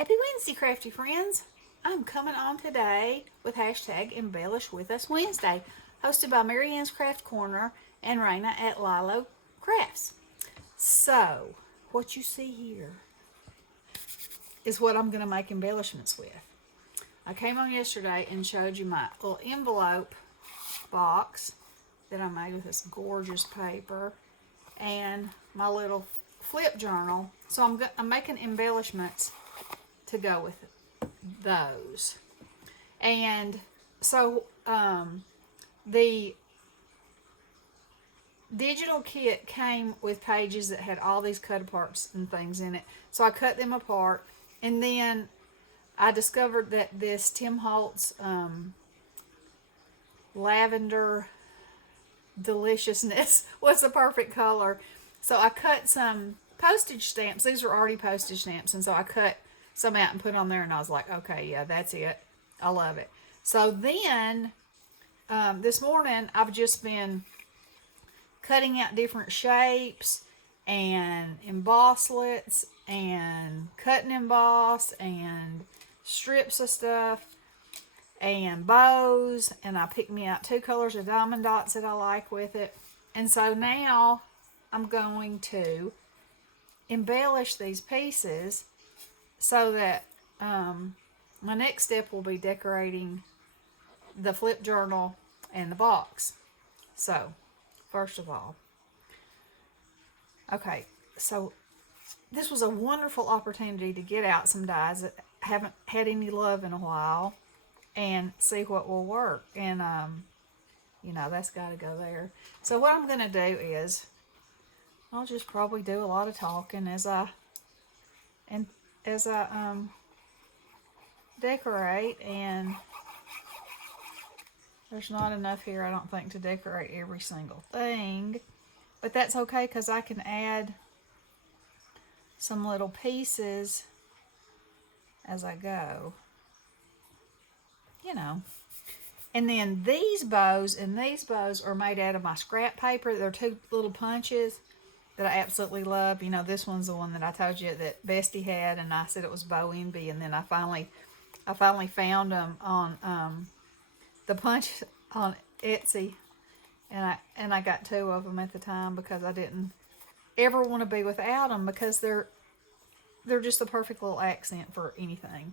Happy Wednesday, crafty friends. I'm coming on today with hashtag Embellish With Us Wednesday, hosted by Marianne's Craft Corner and Raina at LYLO Crafts. So, what you see here is what I'm going to make embellishments with. I came on yesterday and showed you my little envelope box that I made with this gorgeous paper and my little flip journal. So I'm making embellishments to go with those. And so the digital kit came with pages that had all these cut aparts and things in it. So I cut them apart, and then I discovered that this Tim Holtz lavender deliciousness was the perfect color. So I cut some postage stamps. These were already postage stamps, and so I cut some out and put on there, and I was like, okay, yeah, that's it. I love it. So then this morning I've just been cutting out different shapes and embosslets and cut and emboss and strips of stuff and bows, and I picked me out 2 colors of diamond dots that I like with it. And so now I'm going to embellish these pieces so that my next step will be decorating the flip journal and the box. So, first of all, okay, so this was a wonderful opportunity to get out some dies that haven't had any love in a while and see what will work. And, that's got to go there. So what I'm going to do is I'll just probably do a lot of talking as I decorate, and there's not enough here, I don't think, to decorate every single thing, but that's okay because I can add some little pieces as I go, And then these bows are made out of my scrap paper. They're 2 little punches that I absolutely love. This one's the one that I told you that Bestie had, and I said it was Bow Envy, and then I finally found them on the punch on Etsy, and I got 2 of them at the time because I didn't ever want to be without them because they're just the perfect little accent for anything.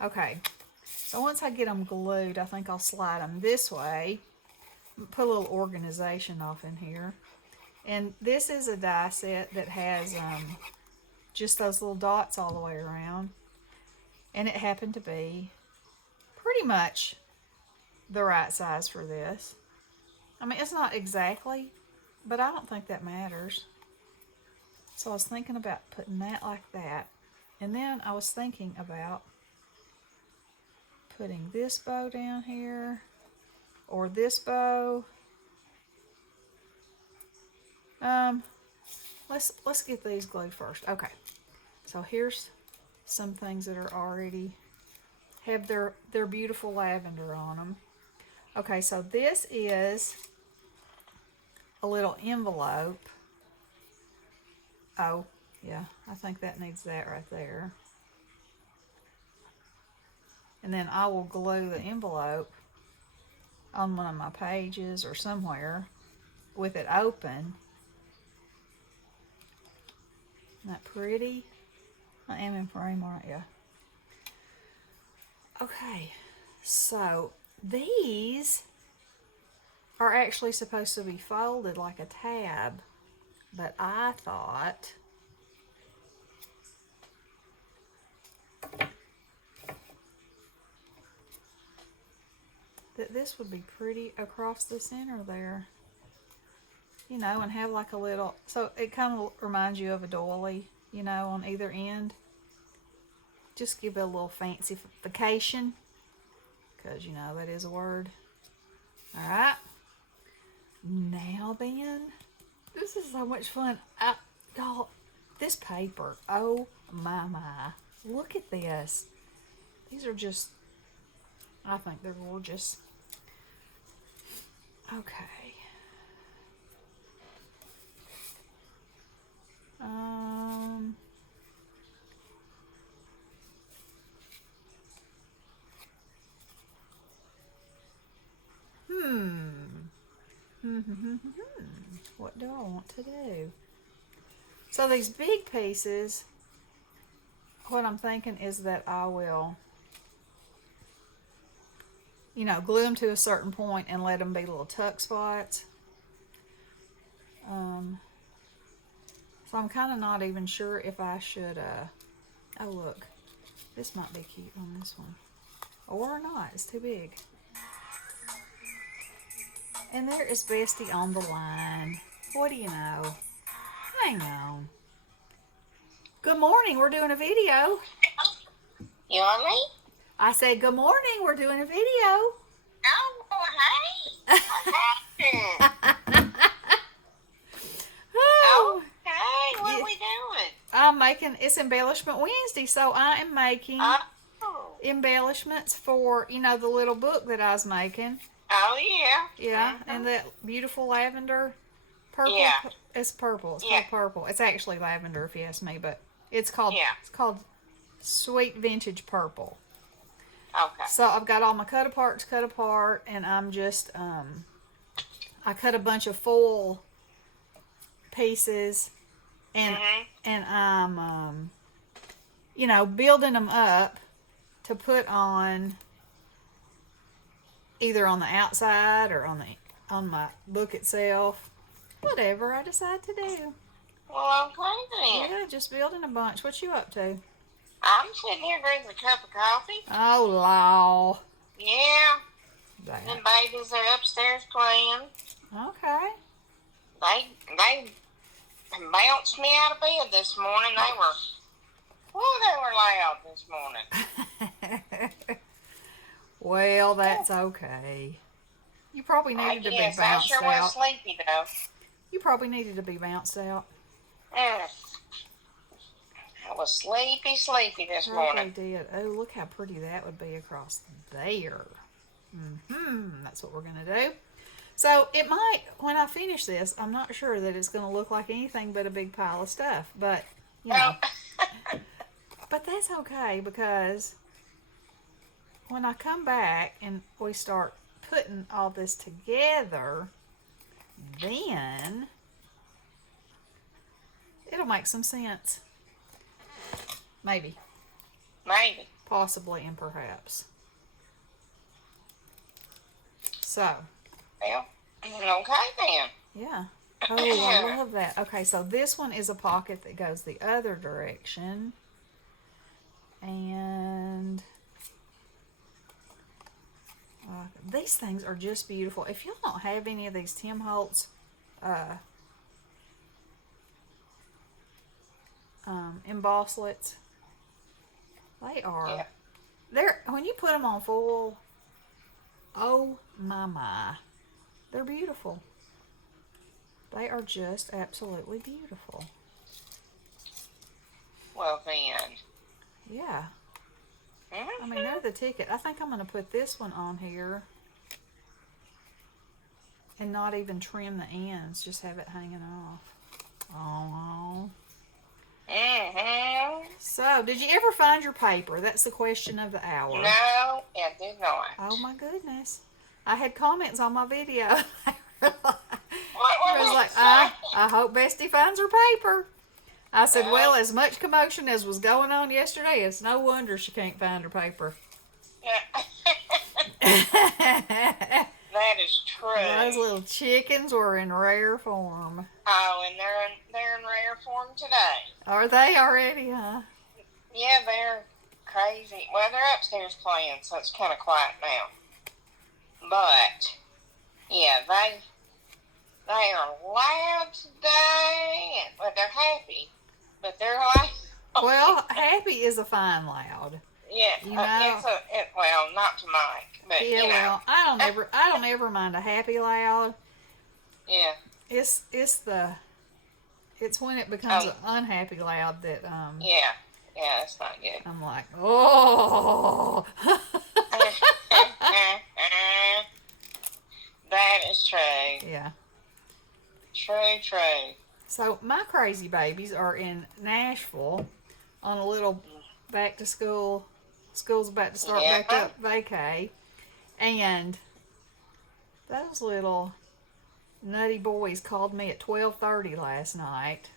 Okay, so once I get them glued, I think I'll slide them this way. Put a little organization off in here. And this is a die set that has just those little dots all the way around. And it happened to be pretty much the right size for this. I mean, it's not exactly, but I don't think that matters. So I was thinking about putting that like that. And then I was thinking about putting this bow down here, or this bow. Let's get these glued first. Okay, so here's some things that are already have their beautiful lavender on them. Okay, so this is a little envelope. Oh, yeah, I think that needs that right there. And then I will glue the envelope on one of my pages or somewhere with it open. Isn't that pretty? I am in frame, aren't you? Okay, so these are actually supposed to be folded like a tab, but I thought that this would be pretty across the center there, and have like a little, so it kind of reminds you of a doily, on either end. Just give it a little fancification, because that is a word. All right, now then, this is so much fun. Y'all, this paper, oh my, look at this. These are just, I think they're gorgeous. Okay. want to do. So these big pieces, what I'm thinking is that I will, you know, glue them to a certain point and let them be little tuck spots. So I'm kind of not even sure if I should, oh look, this might be cute on this one. Or not, it's too big. And there is Bestie on the line. What do you know? Hang on. Good morning, we're doing a video. You on me? I said, good morning, we're doing a video. Oh, hey. What's happening? Oh, Okay, what are we doing? I'm making, it's Embellishment Wednesday, so I am making Oh. embellishments for, you know, the little book that I was making. Oh, yeah. Yeah, and that beautiful lavender purple. Yeah. It's purple. It's Yeah. called purple. It's actually lavender if you ask me, but it's called Yeah. it's called Sweet Vintage Purple. Okay. So I've got all my cut aparts cut apart, and I'm just I cut a bunch of foil pieces, and I'm you know, building them up to put on either on the outside or on my book itself. Whatever I decide to do. Well, okay then. Yeah, just building a bunch. What you up to? I'm sitting here drinking a cup of coffee. Oh, law. Yeah. That. The babies are upstairs playing. Okay. They bounced me out of bed this morning. They were loud this morning. Well, that's okay. You probably needed to be I bounced sure was out. sleepy though. You probably needed to be bounced out. I was sleepy this Probably morning. did. Oh, look how pretty that would be across there. That's what we're going to do. So it might, when I finish this, I'm not sure that it's going to look like anything but a big pile of stuff. But, you know. But that's okay, because when I come back and we start putting all this together, then it'll make some sense. Maybe. Maybe. Possibly and perhaps. So. Well, okay then. Yeah. Oh, I love that. Okay, so this one is a pocket that goes the other direction. And these things are just beautiful. If y'all don't have any of these Tim Holtz embosslets, they are, they're, when you put them on foil, oh my, they're beautiful. They are just absolutely beautiful. Well then. Yeah. I mean, they're the ticket. I think I'm going to put this one on here and not even trim the ends. Just have it hanging off. Oh. So, did you ever find your paper? That's the question of the hour. No, I did not. Oh my goodness. I had comments on my video. I What was like, I hope Bestie finds her paper. I said, well, as much commotion as was going on yesterday, it's no wonder she can't find her paper. That is true. Those little chickens were in rare form. Oh, and they're in rare form today. Are they already, huh? Yeah, they're crazy. Well, they're upstairs playing, so it's kind of quiet now. But yeah, they are loud today. Well, they're happy, but they're loud. Well, happy is a fine loud. Yeah, you know, well, not to Mike, but yeah. you know. Well, I don't ever mind a happy loud. Yeah. It's when it becomes an unhappy loud that Yeah, it's not good. I'm like, oh. That is true. Yeah. True. So my crazy babies are in Nashville on a little back to school. School's about to start back up vacay. And those little nutty boys called me at 12:30 last night.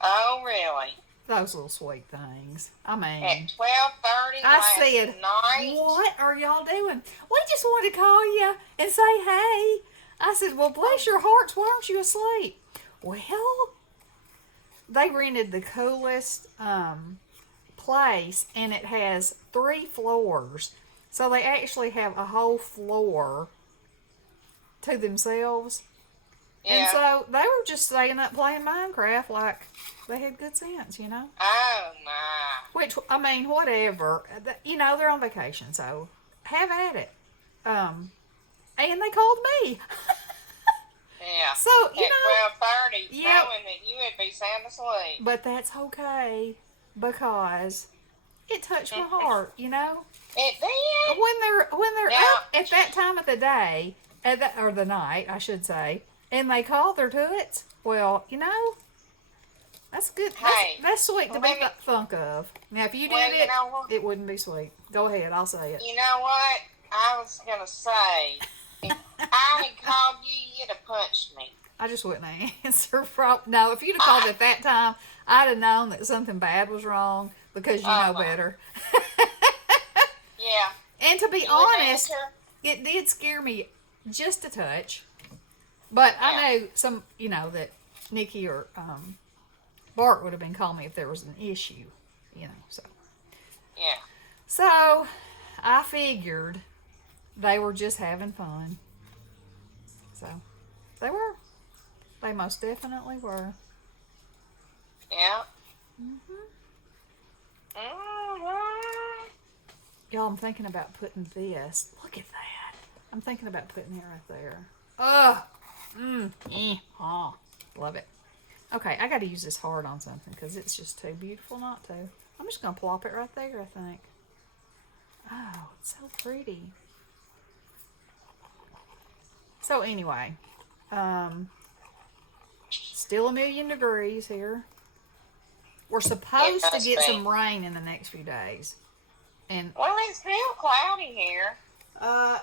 Oh, really? Those little sweet things. I mean, At 12:30 I last said, night? "What are y'all doing?" "We just wanted to call you and say hey." I said, "Well, bless your hearts, why aren't you asleep?" Well, they rented the coolest place, and it has 3 floors. So they actually have a whole floor to themselves. Yeah. And so they were just staying up playing Minecraft like they had good sense, you know? Oh, my. Which, I mean, whatever. You know, they're on vacation, so have at it. And they called me. Yeah. So, you at know. 12:30, Yep. knowing that you would be sound asleep. But that's okay because it touched my heart, you know? It did. When they're Now, up at that time of the day, or the night, I should say, and they call their toots, well, you know, that's good. Hey, That's sweet to be let me- thunk of. Now, if you did well, you it, know what? it wouldn't be sweet. Go ahead, I'll say it. You know what? I was going to say, if I had called you, you'd have punched me. I just wouldn't answer. No, if you'd have called at that time, I'd have known that something bad was wrong because you know better. Yeah. And to be You wouldn't honest, answer? it did scare me just a touch. But I know some, you know, that Nikki or Bart would have been calling me if there was an issue, you know, so. Yeah. So, I figured they were just having fun. So, they were. They most definitely were. Yeah. Mm-hmm. Mm-hmm. Y'all, I'm thinking about putting this. Look at that. I'm thinking about putting it right there. Oh, love it. Okay, I got to use this hard on something because it's just too beautiful not to. I'm just going to plop it right there, I think. Oh, it's so pretty. So anyway, still 1,000,000 degrees here. We're supposed to get some rain in the next few days. And well, it's still cloudy here.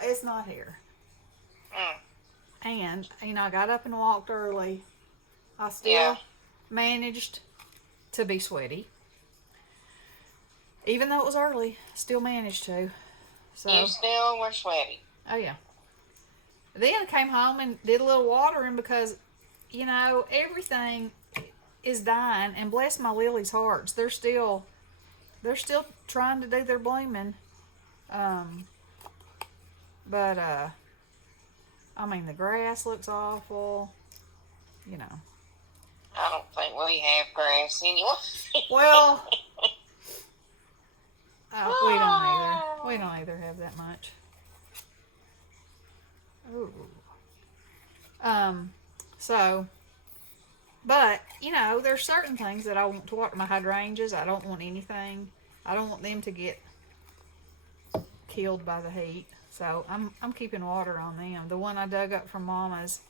it's not here. Mm. And, you know, I got up and walked early. I still managed to be sweaty. Even though it was early, still managed to. So You still were sweaty. Oh, yeah. Then I came home and did a little watering because, you know, everything is dying. And bless my lilies' hearts, they're still trying to do their blooming. But I mean, the grass looks awful. You know. I don't think we have grass anyway. Well, we don't either. We don't either have that much. Ooh. So, but, you know, there's certain things that I want to water. My hydrangeas, I don't want anything. I don't want them to get killed by the heat. So, I'm keeping water on them. The one I dug up from Mama's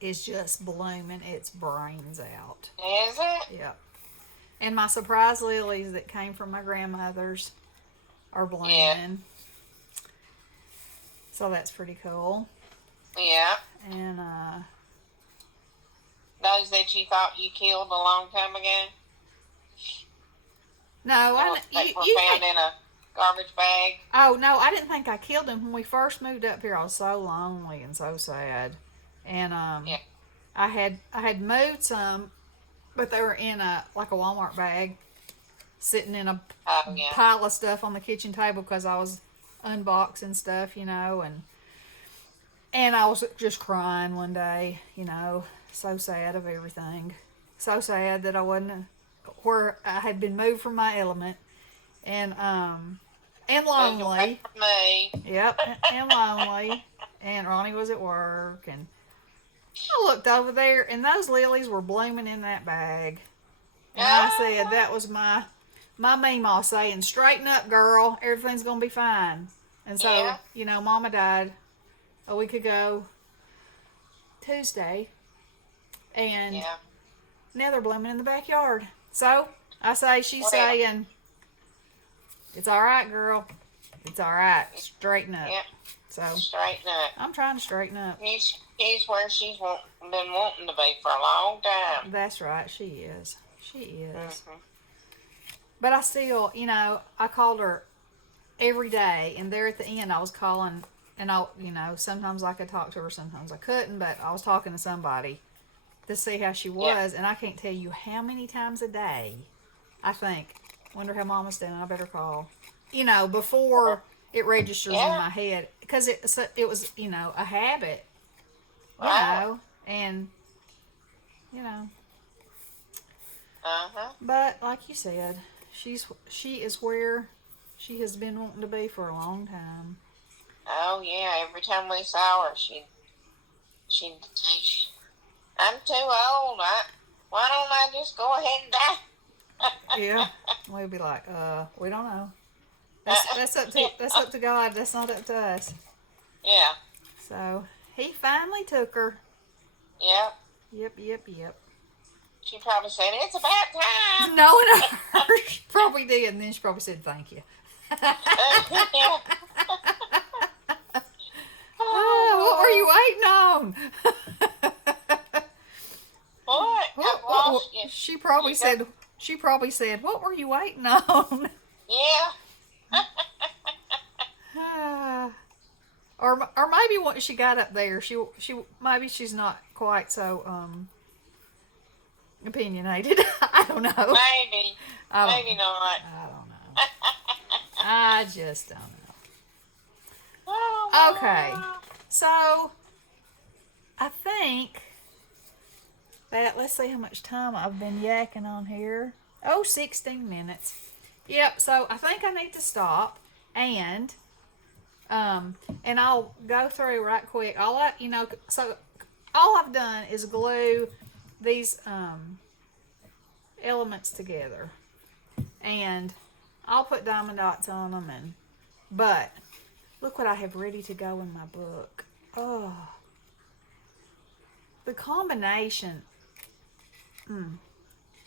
is just blooming its brains out. Is it? Yep. And my surprise lilies that came from my grandmother's are blooming. Yeah. So that's pretty cool. Yeah. And those that you thought you killed a long time ago? no, They were found in a garbage bag? Oh, no, I didn't think I killed them. When we first moved up here, I was so lonely and so sad. And I had moved some, but they were in a Walmart bag, sitting in a pile of stuff on the kitchen table because I was unboxing stuff, you know, and I was just crying one day, you know, so sad of everything. So sad that I wasn't where I had been moved from my element, and lonely. For me. Yep, and lonely. And Ronnie was at work, and I looked over there, and those lilies were blooming in that bag. And I said, that was my meemaw saying, straighten up, girl. Everything's going to be fine. And so, you know, Mama died a week ago Tuesday. And now they're blooming in the backyard. So, I say, she's saying, it's all right, girl. It's all right. Straighten up. Yep. So straighten up. I'm trying to straighten up. She's where she's been wanting to be for a long time. That's right. She is. She is. Mm-hmm. But I still, I called her every day, and there at the end, I was calling, and sometimes I could talk to her, sometimes I couldn't, but I was talking to somebody to see how she was, and I can't tell you how many times a day I think, wonder how Mama's doing, I better call. Before it registers in my head, because it was, a habit, and, But, like you said, she is where she has been wanting to be for a long time. Oh, yeah, every time we saw her, she'd say, I'm too old. Why don't I just go ahead and die? Yeah, we'd be like, we don't know. That's up to God. That's not up to us. Yeah. So he finally took her. Yep. Yep. She probably said, it's about time. No, she probably did, and then she probably said, thank you. What were you waiting on? What? I've lost you. She probably said, what were you waiting on? Yeah. Or maybe once she got up there, maybe she's not quite so opinionated. I don't know. Maybe. Maybe not. I don't know. I just don't know. Oh, okay. So I think that, let's see how much time I've been yakking on here. 16 minutes. Yep, so I think I need to stop and I'll go through right quick. So all I've done is glue these elements together, and I'll put diamond dots on them, but look what I have ready to go in my book. Oh, the combination.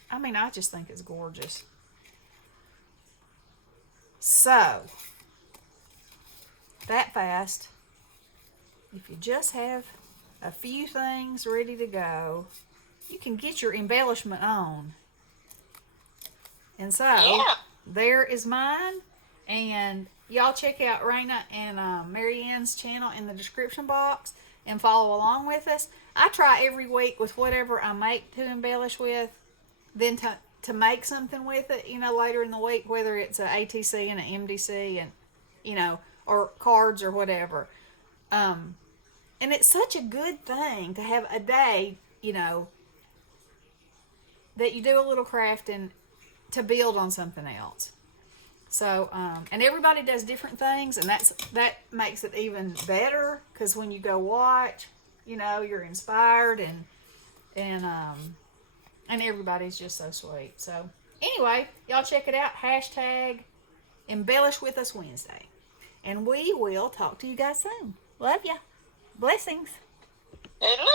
I just think it's gorgeous. So, that fast, if you just have a few things ready to go, you can get your embellishment on. And so, there is mine. And y'all check out Raina and Marianne's channel in the description box and follow along with us. I try every week with whatever I make to embellish with, then to make something with it, later in the week, whether it's an ATC and an MDC and, or cards or whatever. And it's such a good thing to have a day, that you do a little crafting to build on something else. So, and everybody does different things, and that makes it even better, because when you go watch, you're inspired, and everybody's just so sweet. So, anyway, y'all check it out. # Embellish With Us Wednesday. And we will talk to you guys soon. Love ya. Blessings. Hello.